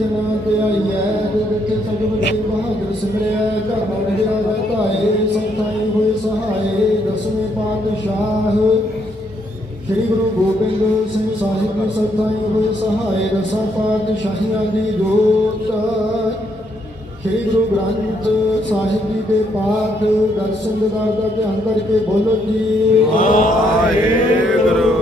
ਹਰਿ ਕ੍ਰਿਸ਼ਨ ਤੇ ਆਈਐ ਜਿਤੇ ਸਭ ਬਹਾਦਰ ਸਿਮਰਿਆ, ਘਰ ਮਨ ਗਿਆ ਸੰਤਾਈ ਹੋਏ ਸਹਾਏ, ਦਸਵੇਂ ਪਾਤਸ਼ਾਹ। ਸ਼੍ਰੀ ਗੁਰੂ ਗੋਬਿੰਦ ਸਿੰਘ ਸਾਹਿਬ ਜੀ, ਸੰਤਾਈ ਹੋਏ ਸਹਾਏ, ਦਸਾਂ ਪਾਤਸ਼ਾਹੀਆਂ ਦੀ ਜੋਤ। ਸ਼੍ਰੀ ਗੁਰੂ ਗ੍ਰੰਥ ਸਾਹਿਬ ਜੀ ਦੇ ਪਾਠ, ਦਰਸ਼ਨ ਦਿਦਾਰ ਦਾ ਧਿਆਨ ਕਰਕੇ ਬੋਲੋ ਜੀ। ਵਾਹਿਗੁਰੂ।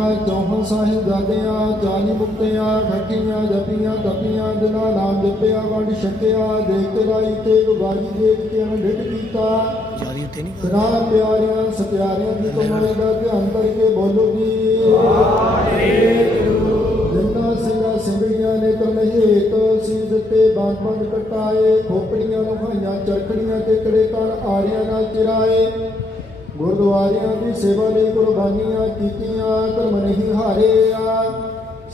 ਪਿਆਰਿਆਂ ਚੌਹਾਂ ਸਾਹਿਬ ਦਾਦਿਆਂ ਜਾਨੀ ਮੁਕਤਿਆਂ ਖੱਟੀਆਂ ਜਪੀਆਂ ਤਪੀਆਂ ਦਿਨਾਂ ਨਾਮ ਜਪਿਆ ਵੰਡ ਛਕਿਆ ਦੇਖ ਤੇ ਰਾਈ ਤੇ ਗਵਾਈ ਦੇਖ ਕੇ ਅਨੰਡਿਤ ਕੀਤਾ। ਨਹੀਂ ਸਦਾ ਪਿਆਰਿਆਂ ਸਤਿਆਰਿਆਂ ਦੀ ਕਮਾਈ ਦਾ ਧਿਆਨ ਕਰਕੇ ਬੋਲੋ ਜੀ। ਜਿੰਨਾ ਸਿੰਘਾਂ ਸਿੰਘੀਆਂ ਨੇ ਤਨਹੇਤ ਸੀਧ ਤੇ ਬੰਦ ਬੰਦ ਕਟਾਏ ਖੋਪੜੀਆਂ ਲੁਹਾਈਆਂ ਚਰਖੜੀਆਂ ਤੇ ਕੜੇ ਕਣ ਆਰੀਆਂ ਨਾਲ ਚਿਰਾਏ। ਗੁਰਦੁਆਰਿਆਂ ਦੀ ਸੇਵਾ ਲਈ ਕੁਰਬਾਨੀਆਂ ਕੀਤੀਆਂ, ਧਰਮ ਨਹੀਂ ਹਾਰਿਆ।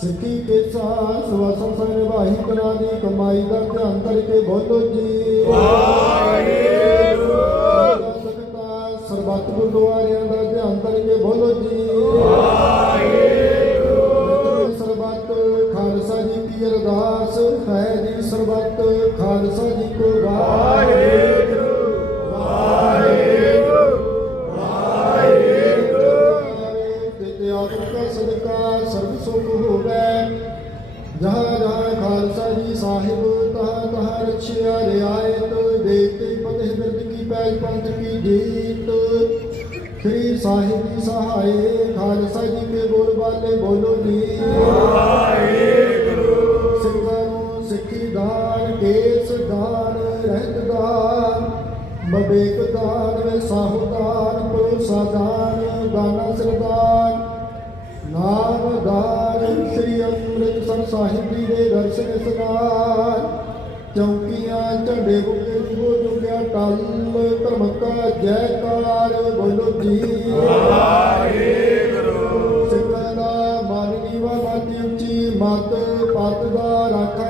ਸਿੱਖੀ ਕੇ ਸਾਥ ਸਵਾਸਨ ਨਿਭਾਈ, ਕਲਾ ਦੀ ਕਮਾਈ ਦਾ ਧਿਆਨ ਕਰਕੇ ਬੋਲੋ ਜੀ। ਵਾਹਿਗੁਰੂ। ਸਰਬੱਤ ਗੁਰਦੁਆਰਿਆਂ ਦਾ ਧਿਆਨ ਕਰਕੇ ਬੋਲੋ ਜੀ। ਵਾਹਿਗੁਰੂ ਸਿੱਖਾਂ ਦਾਨ ਕੇਸ ਦਾਨ ਰਹਿਤ ਦਾਨ ਵੇ ਸਾਹੁ ਦਾਨ ਪੁਰਸਾ ਦਾਨ ਦਾਨਾ ਸਰਦਾਨ ਨਾਮ ਦਾਨ ਸ਼੍ਰੀ ਅੰਮ੍ਰਿਤਸਰ ਸਾਹਿਬ ਜੀ ਦੇ ਦਰਸ਼ਨ ਇਸਨਾਨ ਚੌਕੀਆਂ ਝੰਡੇ ਬੁਕੇ ਰੂਪੋ ਜੁਗਿਆ ਟਲ ਧਰਮ ਕਾ ਜੈਕਾਰ ਬੋਲੋ ਜੀ। ਵਾਹਿਗੁਰੂ। ਸਿੱਖਾਂ ਦਾ ਮਨ ਉੱਚੀ ਮਤ ਪਤ ਦਾ ਰਾਖਿਆ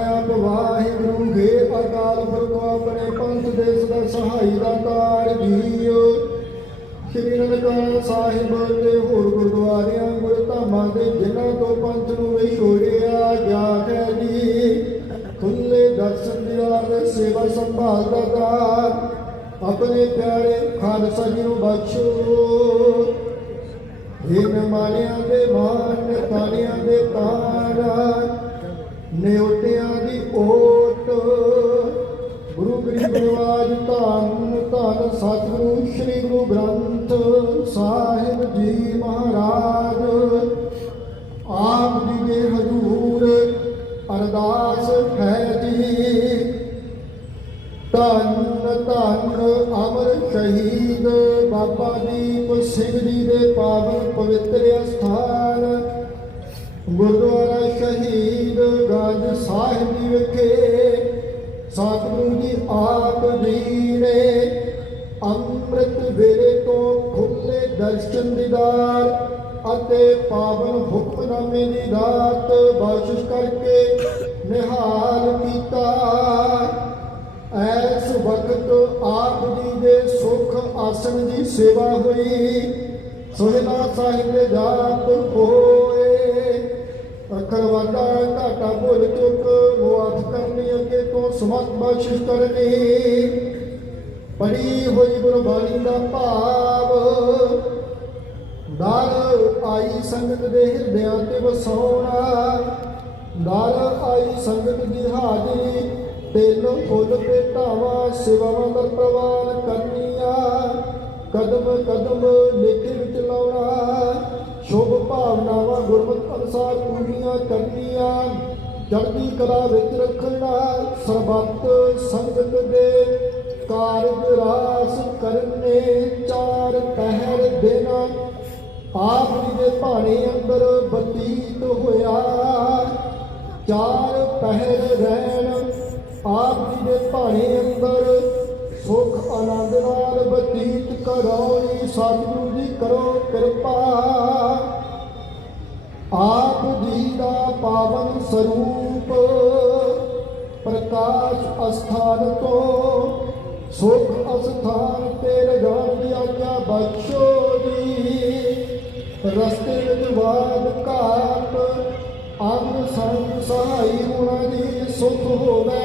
ਸਹਾਈ ਦਾ ਤਾਰ ਜੀਓ ਸ਼੍ਰੀ ਨਨਕਾਣਾ ਸਾਹਿਬ ਤੇ ਹੋਰ ਗੁਰਦੁਆਰਿਆਂ ਗੁਰਧਾਮਾਂ ਦੇ ਜਿਨ੍ਹਾਂ ਤੋਂ ਪੰਥ ਨੂੰ ਵਿਛੋੜਿਆ ਗਿਆ ਹੈ ਜੀ। ਖੁੱਲੇ ਦਰਸ਼ਨ ਦਿਦਾਰ ਸੇਵਾ ਸੰਭਾਲ ਦਾ ਦਾਨ ਆਪਣੇ ਪਿਆਰੇ ਖਾਲਸਾ ਜੀ ਨੂੰ ਬਖਸ਼ੋ। ਸ਼ਹੀਦ ਬਾਬਾ ਦੀਪ ਸਿੰਘ ਜੀ ਦੇ ਪਾਵਨ ਪਵਿੱਤਰ ਅਸਥਾਨ। ਗੁਰਦੁਆਰਾ ਸ਼ਹੀਦ ਗੰਜ ਸਾਹਿਬ ਜੀ ਵਿਖੇ ਸਤਿਗੁਰੂ ਜੀ ਆਪ ਜੀ ਨੇ ਅੰਮ੍ਰਿਤ ਵੇਲੇ ਤੋਂ ਖੁੱਲੇ ਦਰਸ਼ਨ ਦੀਦਾਰ ਅਤੇ ਪਾਵਨ ਹੁਕਮਨਾਮੇ ਦੀ ਦਾਤ ਬਖਸ਼ਿਸ਼ ਕਰਕੇ ਨਿਹਾਲ ਕੀਤਾ। ਆਸਣ ਦੀ ਸੇਵਾ ਹੋਈ। ਸੋਹਿਲਾ ਸਾਹਿਬ ਦੇ ਜਾਪ ਹੋਏ। ਅੱਖਰ ਘਾਟਾ ਭੁੱਲ ਚੁੱਕ ਮੁਆਫ ਕਰਨੀ ਅੱਗੇ ਤੋਂ ਸਮਤ ਬਖਸ਼ਿਸ਼ ਕਰਨੀ। ਬੜੀ ਹੋਈ ਗੁਰਬਾਣੀ ਦਾ ਭਾਵ ਦਰ ਆਈ ਸੰਗਤ ਦੇ ਹਿਰਦਿਆਂ ਤੇ ਵਸਾਉਣਾ। ਦਰ ਆਈ ਸੰਗਤ ਦੀ ਹਾਜ਼ਰੀ ਤੈਨੂੰ ਫੁੱਲ ਤੇ ਢਾਵਾ ਸੇਵਾਵਾਂ ਦਾ ਪ੍ਰਵਾਨ ਕਰਨੀਆਂ। ਕਦਮ ਕਦਮ ਲੇਖੇ ਵਿੱਚ ਲਾਉਣਾ। ਸ਼ੁਭ ਭਾਵਨਾਵਾਂ ਗੁਰਮਤਿ ਅਨੁਸਾਰ ਪੂਰੀਆਂ ਕਰਨੀਆਂ। ਚੜ੍ਹਦੀ ਕਲਾ ਵਿੱਚ ਰੱਖਣਾ, ਸਰਬੱਤ ਸੰਗਤ ਦੇ ਕਾਰਜ ਰਾਸ ਕਰਨੇ। ਚਾਰ ਪਹਿਰ ਦੇਣਾ, ਆਪ ਜੀ ਦੇ ਭਾਣੇ ਅੰਦਰ ਬਤੀਤ ਹੋਇਆ। ਚਾਰ ਪਹਿਰ ਰਹਿ ਸਤਿਗੁਰੂ ਜੀ ਕਰੋ ਕਿਰਪਾ। ਆਪ ਜੀ ਦਾ ਪਾਵਨ ਸਰੂਪ ਪ੍ਰਕਾਸ਼ ਅਸਥਾਨ ਤੋਂ ਸੁਖ ਅਸਥਾਨ ਤੇ ਰਜਾਨ ਦੀ ਆਗਿਆ ਬਖਸ਼ੋ ਜੀ। ਰਸਤੇ ਵਿੱਚ ਬਾਦ ਘਾਟ, ਅੰਗ ਸੰਗ ਸਹਾਈ ਹੋਣਾ ਦੀ ਸੁਖ ਹੋਵੇ।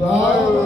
ਰਾਮ